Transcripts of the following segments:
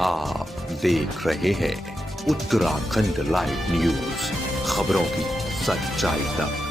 आप देख रहे हैं उत्तराखंड लाइव न्यूज, खबरों की सच्चाई तक।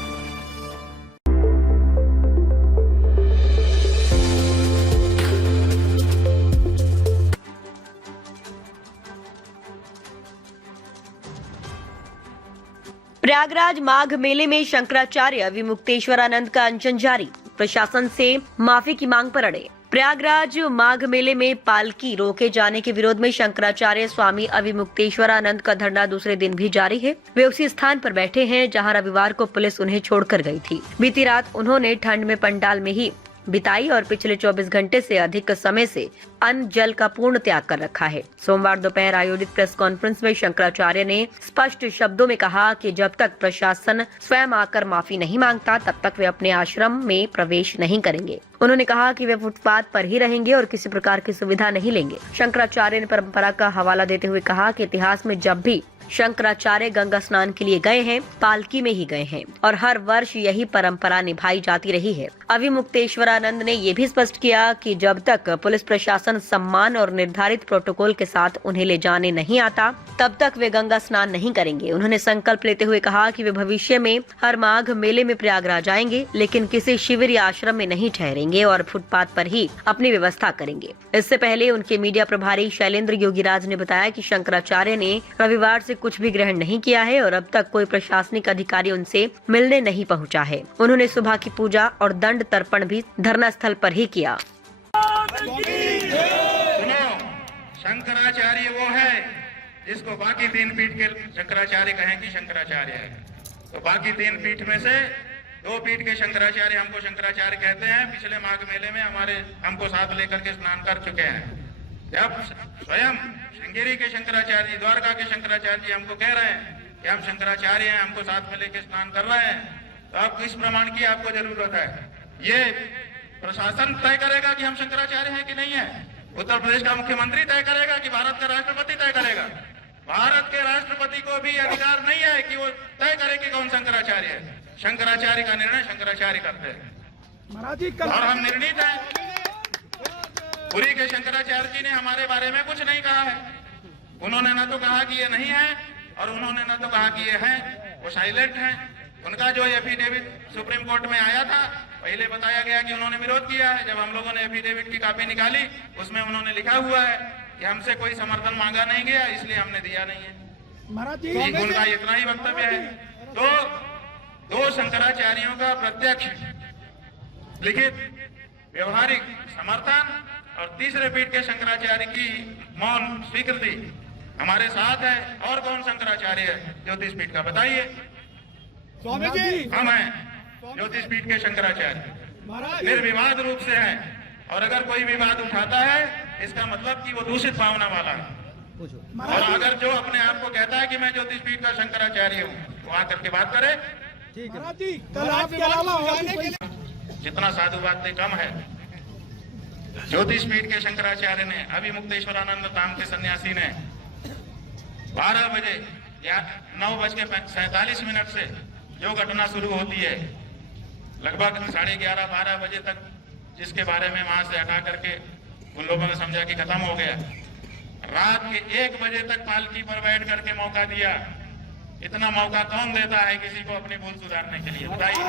प्रयागराज माघ मेले में शंकराचार्य विमुक्तेश्वरानंद का अनशन जारी, प्रशासन से माफी की मांग पर अड़े। प्रयागराज माघ मेले में पालकी रोके जाने के विरोध में शंकराचार्य स्वामी अविमुक्तेश्वरानंद का धरना दूसरे दिन भी जारी है। वे उसी स्थान पर बैठे हैं जहां रविवार को पुलिस उन्हें छोड़कर गई थी। बीती रात उन्होंने ठंड में पंडाल में ही बिताई और पिछले 24 घंटे से अधिक समय से अन्न जल का पूर्ण त्याग कर रखा है। सोमवार दोपहर आयोजित प्रेस कॉन्फ्रेंस में शंकराचार्य ने स्पष्ट शब्दों में कहा कि जब तक प्रशासन स्वयं आकर माफी नहीं मांगता तब तक वे अपने आश्रम में प्रवेश नहीं करेंगे। उन्होंने कहा कि वे फुटपाथ पर ही रहेंगे और किसी प्रकार की सुविधा नहीं लेंगे। शंकराचार्य ने परंपरा का हवाला देते हुए कहा कि इतिहास में जब भी शंकराचार्य गंगा स्नान के लिए गए हैं, पालकी में ही गए हैं और हर वर्ष यही परंपरा निभाई जाती रही है। अविमुक्तेश्वरानंद ने ये भी स्पष्ट किया कि जब तक पुलिस प्रशासन सम्मान और निर्धारित प्रोटोकॉल के साथ उन्हें ले जाने नहीं आता, तब तक वे गंगा स्नान नहीं करेंगे। उन्होंने संकल्प लेते हुए कहा कि वे भविष्य में हर माघ मेले में प्रयागराज आएंगे, लेकिन किसी शिविर या आश्रम में नहीं ठहरेंगे और फुटपाथ पर ही अपनी व्यवस्था करेंगे। इससे पहले उनके मीडिया प्रभारी शैलेंद्र योगीराज ने बताया कि शंकराचार्य ने रविवार से कुछ भी ग्रहण नहीं किया है और अब तक कोई प्रशासनिक अधिकारी उनसे मिलने नहीं पहुंचा है। उन्होंने सुबह की पूजा और दंड तर्पण भी धरना स्थल पर ही किया। शंकराचार्य वो है जिसको बाकी 3 पीठ के शंकराचार्य कहें कि शंकराचार्य है, तो बाकी 3 पीठ में से 2 पीठ के शंकराचार्य हमको शंकराचार्य कहते हैं। पिछले माघ मेले में हमको साथ लेकर के स्नान कर चुके हैं। जब स्वयं श्रृंगेरी के शंकराचार्य जी, द्वारका के शंकराचार्य जी हमको कह रहे हैं कि हम शंकराचार्य हैं, हमको साथ में लेके स्नान कर रहे हैं, तो अब किस प्रमाण की आपको जरूरत है? ये प्रशासन तय करेगा कि हम शंकराचार्य हैं कि नहीं है। उत्तर प्रदेश का मुख्यमंत्री तय करेगा कि भारत का राष्ट्रपति तय करेगा? भारत के राष्ट्रपति को भी अधिकार नहीं है कि वो तय करे कि कौन शंकराचार्य है। शंकराचार्य का निर्णय शंकराचार्य करते हैं और हम निर्णित हैं। पुरी के शंकराचार्य जी ने हमारे बारे में कुछ नहीं कहा है। उन्होंने न तो कहा कि ये नहीं है और उन्होंने न तो कहा कि ये है। वो साइलेंट है। उनका जो एफिडेविट सुप्रीम कोर्ट में आया था, पहले बताया गया कि उन्होंने विरोध किया है। जब हम लोगों ने एफिडेविट की कॉपी निकाली, उसमें उन्होंने लिखा हुआ है कि हमसे कोई समर्थन मांगा नहीं गया, इसलिए हमने दिया नहीं है। उनका इतना ही वक्तव्य है। तो 2 शंकराचार्यों का प्रत्यक्ष लिखित व्यवहारिक समर्थन और तीसरे पीठ के शंकराचार्य की मौन स्वीकृति हमारे साथ है। और कौन शंकराचार्य है ज्योतिष पीठ का, बताइए? स्वामी जी हम हैं ज्योतिष पीठ के शंकराचार्य, निर्विवाद रूप से हैं। और अगर कोई विवाद उठाता है, इसका मतलब कि वो दूषित भावना वाला है। और अगर जो अपने आप को कहता है कि मैं ज्योतिष पीठ का शंकराचार्य हूँ, वो आकर के बात करे। जितना साधुवाद कम है। ज्योतिष पीठ के शंकराचार्य ने, अविमुक्तेश्वरानंद नाम के सन्यासी ने 12 बजे या 9:47 से जो घटना शुरू होती है, लगभग 11:30-12 बजे तक, जिसके बारे में वहां से हटा करके उन लोगों ने समझा कि खत्म हो गया। रात के 1 बजे तक पालकी पर बैठ करके मौका दिया। इतना मौका कौन देता है किसी को अपनी भूल सुधारने के लिए? बताइए।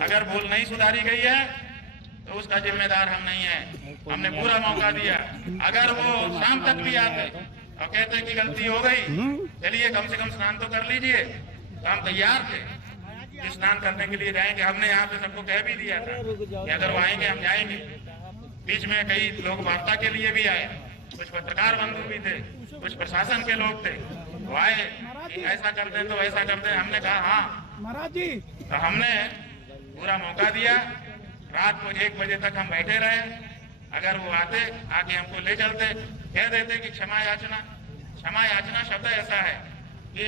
अगर भूल नहीं सुधारी गई है तो उसका जिम्मेदार हम नहीं है। हमने पूरा मौका दिया। अगर वो शाम तक भी आते और कहते कि गलती हो गई, चलिए कम से कम स्नान तो कर लीजिए, तो हम तैयार थे कि स्नान करने के लिए जाएंगे। हमने यहाँ पे सबको कह भी दिया था कि अगर वो आएंगे हम जाएंगे। बीच में कई लोग वार्ता के लिए भी आए, कुछ पत्रकार बंधु भी थे, कुछ प्रशासन के लोग थे, वो आए कि ऐसा करते तो ऐसा करते। हमने कहा हाँ महाराज जी, तो हमने पूरा मौका दिया। रात को 1 बजे तक हम बैठे रहे। अगर वो आते, आके हमको ले चलते, कह देते कि क्षमा याचना। क्षमा याचना शब्द ऐसा है कि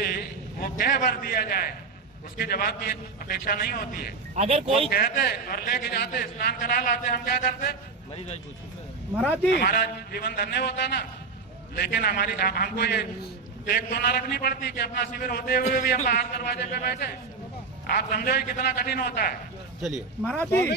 वो कह भर दिया जाए, उसके जवाब की अपेक्षा नहीं होती है। अगर कोई कहते और लेके जाते, स्नान करा लाते, हम क्या करते? महाराज जी हमारा जीवन धन्य होता ना। लेकिन हमको ये टेक तो ना रखनी पड़ती कि अपना शिविर होते हुए भी हम बाहर दरवाजे पे बैठे। आप समझो कितना कठिन होता है। चलिए महाराज जी।